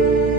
thank you